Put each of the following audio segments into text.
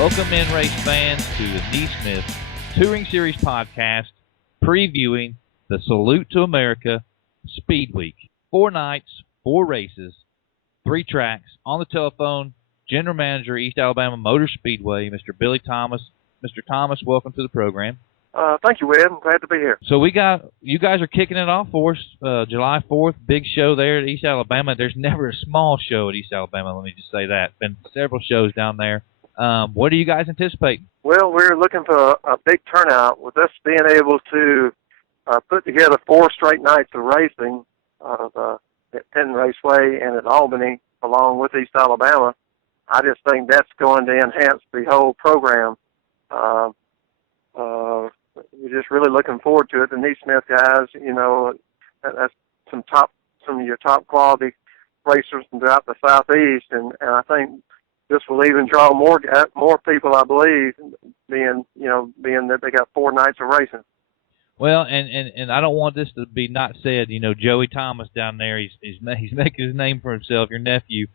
Welcome in, race fans, to the NeSmith Touring Series podcast previewing the Salute to America Speedweek. 4 nights, 4 races, 3 tracks. On the telephone, General Manager, East Alabama Motor Speedway, Mr. Billy Thomas. Mr. Thomas, welcome to the program. Thank you, Ed. I'm glad to be here. So you guys are kicking it off for us, July 4th, big show there at East Alabama. There's never a small show at East Alabama, let me just say that. Been several shows down there. What are you guys anticipating? Well, we're looking for a big turnout with us being able to put together 4 straight nights of racing at Penn Raceway and at Albany, along with East Alabama. I just think that's going to enhance the whole program. We're just really looking forward to it. The NeSmith guys, you know, that's some of your top quality racers throughout the Southeast, and I think this will even draw more people, I believe, being that they got 4 nights of racing. Well, and I don't want this to be not said. You know, Joey Thomas down there, he's making his name for himself. Your nephew,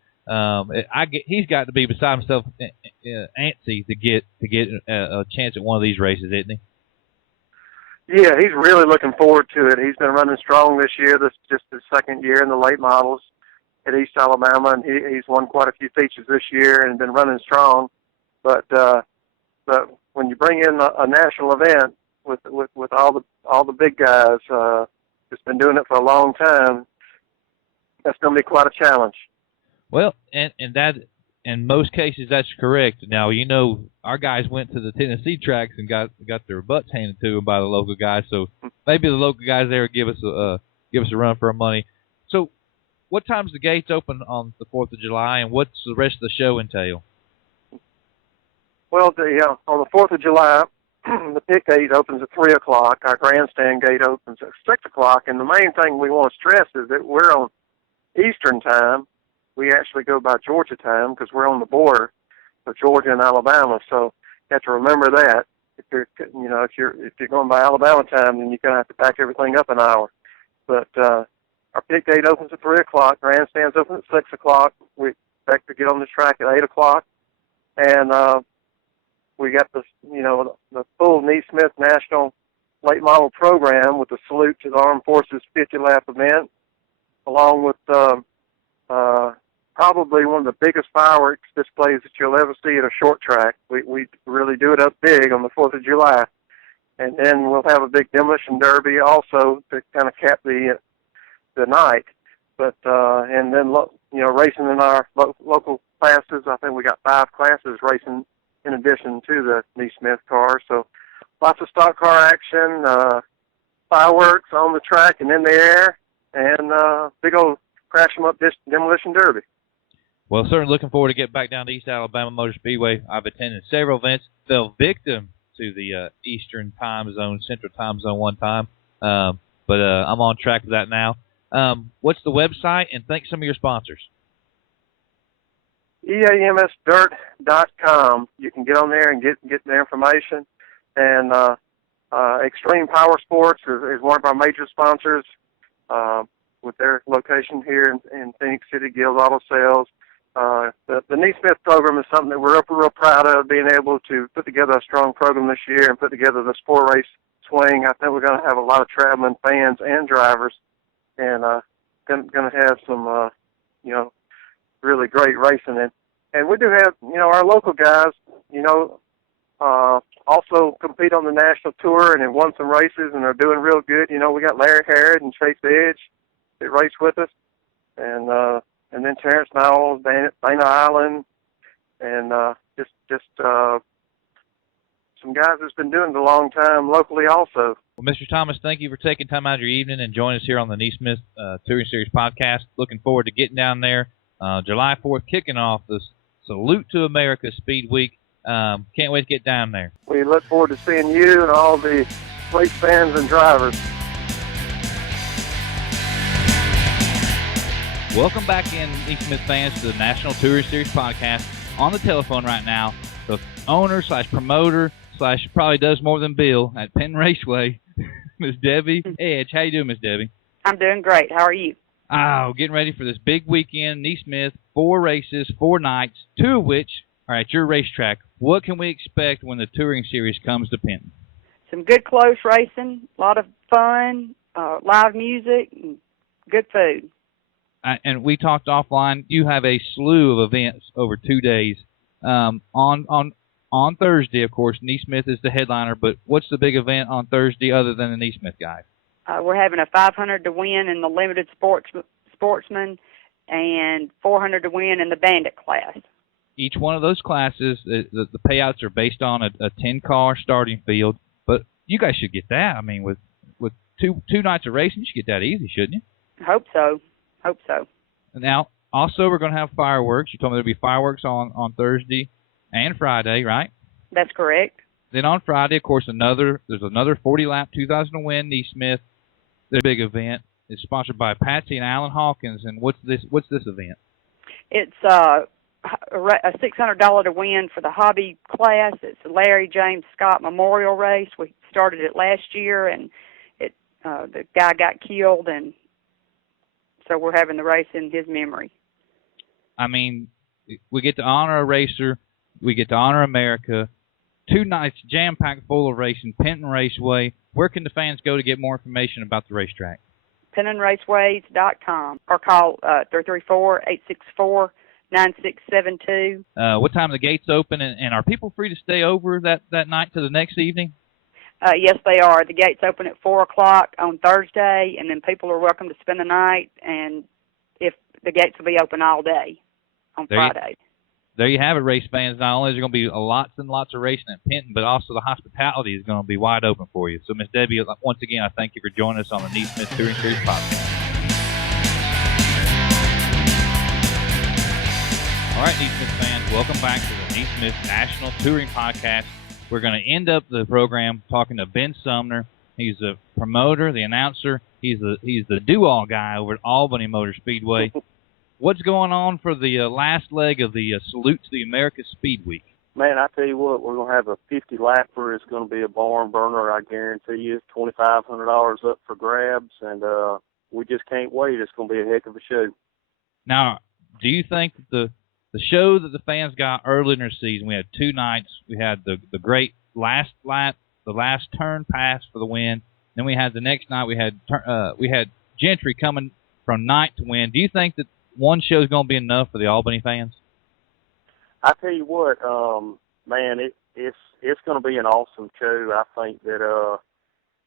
he's got to be beside himself, antsy to get a chance at one of these races, isn't he? Yeah, he's really looking forward to it. He's been running strong this year. This is just his second year in the late models at East Alabama, and he's won quite a few features this year and been running strong. But when you bring in a national event with all the big guys, that's been doing it for a long time, that's going to be quite a challenge. Well, and that in most cases that's correct. Now, you know, our guys went to the Tennessee tracks and got their butts handed to them by the local guys. So maybe the local guys there give us a run for our money. So, what time's the gates open on the 4th of July, and what's the rest of the show entail? Well, on the 4th of July, the pit gate opens at 3 o'clock. Our grandstand gate opens at 6 o'clock. And the main thing we want to stress is that we're on Eastern time. We actually go by Georgia time because we're on the border of Georgia and Alabama. So you have to remember that. If you're going by Alabama time, then you're going to have to back everything up an hour. But our pit gate opens at 3 o'clock. Grandstands open at 6 o'clock. We expect to get on the track at 8 o'clock. And we got the full NeSmith National Late Model Program with the Salute to the Armed Forces 50-lap event, along with probably one of the biggest fireworks displays that you'll ever see at a short track. We really do it up big on the 4th of July. And then we'll have a big demolition derby also to kind of cap the night. But and then racing in our local classes. I think we got 5 classes racing in addition to the NeSmith car. So lots of stock car action, fireworks on the track and in the air, and big old crash 'em up demolition derby. Well, certainly looking forward to get back down to East Alabama Motor Speedway. I've attended several events, fell victim to the Eastern time zone, Central time zone one time, but I'm on track for that now. What's the website, and thanks some of your sponsors? EAMSdirt.com. You can get on there and get the information. And Extreme Power Sports is one of our major sponsors with their location here in Phoenix City, Guild Auto Sales. The NeSmith program is something that we're real proud of, being able to put together a strong program this year and put together this 4-race swing. I think we're going to have a lot of traveling fans and drivers, and going to have some, really great racing. And we do have, our local guys, also compete on the national tour and have won some races and are doing real good. We got Larry Harrod and Chase Edge that race with us, and then Terrence Knowles, Dana Island, and just some guys that's been doing it a long time locally also. Well, Mr. Thomas, thank you for taking time out of your evening and joining us here on the NeSmith Touring Series podcast. Looking forward to getting down there July 4th, kicking off the Salute to America Speed Week. Can't wait to get down there. We look forward to seeing you and all the race fans and drivers. Welcome back in, NeSmith fans, to the National Touring Series podcast. On the telephone right now, the owner/promoter/ probably does more than Bill at Penn Raceway, Miss Debbie Edge. How you doing, Miss Debbie? I'm doing great. How are you? Oh, getting ready for this big weekend. NeSmith, 4 races, 4 nights, 2 of which All right, your racetrack. What can we expect when the Touring Series comes to Penton? Some good close racing, a lot of fun, live music, and good food. And we talked offline. You have a slew of events over 2 days. On Thursday, of course, NeSmith is the headliner. But what's the big event on Thursday other than the NeSmith guys? We're having a 500 to win in the limited sportsman, and 400 to win in the bandit class. Each one of those classes, the payouts are based on a 10-car starting field. But you guys should get that. I mean, with two nights of racing, you should get that easy, shouldn't you? Hope so. Now, also, we're going to have fireworks. You told me there'll be fireworks on Thursday and Friday, right? That's correct. Then on Friday, of course, there's another 40-lap 2000 to win NeSmith. The big event is sponsored by Patsy and Alan Hawkins. And what's this event? It's a $600 to win for the hobby class. It's the Larry James Scott Memorial Race. We started it last year, and the guy got killed, and so we're having the race in his memory. I mean, we get to honor a racer. We get to honor America. 2 nights jam-packed full of racing, Penton Raceway. Where can the fans go to get more information about the racetrack? PentonRaceways.com or call 334-864-9672. What time are the gates open, and are people free to stay over that night to the next evening? Yes, they are. The gates open at 4 o'clock on Thursday, and then people are welcome to spend the night, and if the gates will be open all day on Friday. There you have it, race fans. Not only is there going to be lots and lots of racing at Penton, but also the hospitality is going to be wide open for you. So, Miss Debbie, once again, I thank you for joining us on the NeSmith Touring Series podcast. All right, NeSmith fans, welcome back to the NeSmith National Touring Podcast. We're going to end up the program talking to Ben Sumner. He's the promoter, the announcer. He's the do-all guy over at Albany Motor Speedway. What's going on for the last leg of the Salute to the America Speedweek? Man, I tell you what, we're going to have a 50-lapper. It's going to be a barn burner, I guarantee you. $2,500 up for grabs, and we just can't wait. It's going to be a heck of a show. Now, do you think that the show that the fans got early in their season, we had 2 nights. We had the great last lap, the last turn pass for the win. Then we had the next night, we had Gentry coming from ninth to win. Do you think that one show is going to be enough for the Albany fans? I tell you what, man, it's going to be an awesome show. I think that,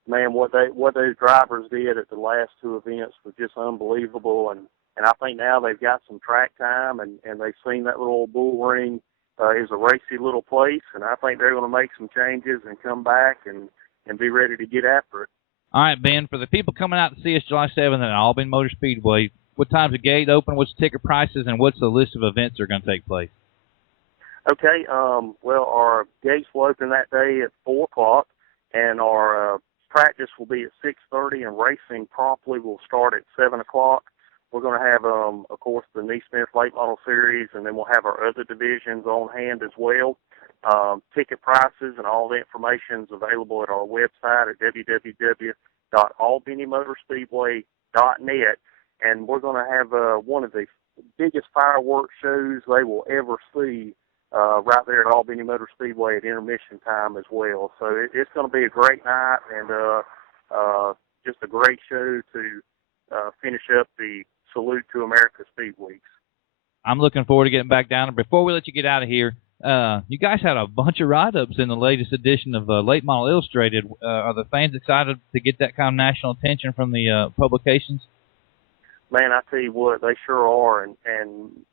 man, what those drivers did at the last 2 events was just unbelievable, and I think now they've got some track time, and they've seen that little bull ring is a racy little place, and I think they're going to make some changes and come back and be ready to get after it. All right, Ben, for the people coming out to see us July 7th at Albany Motor Speedway, what time's the gate open, what's the ticket prices, and what's the list of events that are going to take place? Okay, well, our gates will open that day at 4 o'clock, and our practice will be at 6:30, and racing promptly will start at 7 o'clock. We're going to have, of course, the NeSmith Late Model Series, and then we'll have our other divisions on hand as well. Ticket prices and all the information is available at our website at www.albanymotorspeedway.net. And we're going to have one of the biggest fireworks shows they will ever see right there at Albany Motor Speedway at intermission time as well. So it's going to be a great night and just a great show to finish up the Salute to America Speedweeks. I'm looking forward to getting back down. And before we let you get out of here, you guys had a bunch of write-ups in the latest edition of Late Model Illustrated. Are the fans excited to get that kind of national attention from the publications? Man, I tell you what, they sure are, and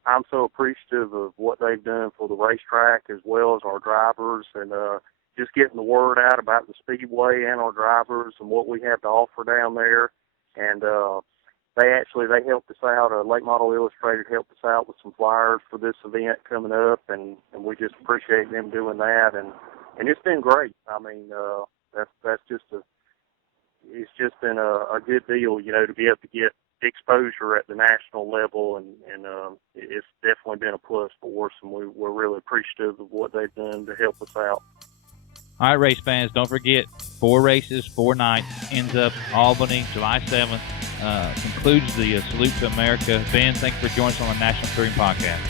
I'm so appreciative of what they've done for the racetrack as well as our drivers, and just getting the word out about the Speedway and our drivers and what we have to offer down there. And they helped us out. Late Model Illustrated helped us out with some flyers for this event coming up, and we just appreciate them doing that. And it's been great. I mean, that's just it's just been a good deal, you know, to be able to get exposure at the national level, and it's definitely been a plus for us, and we're really appreciative of what they've done to help us out. All right, race fans, don't forget, 4 races, 4 nights, ends up Albany, July 7th, concludes the Salute to America. Ben, thanks for joining us on the National Touring Podcast.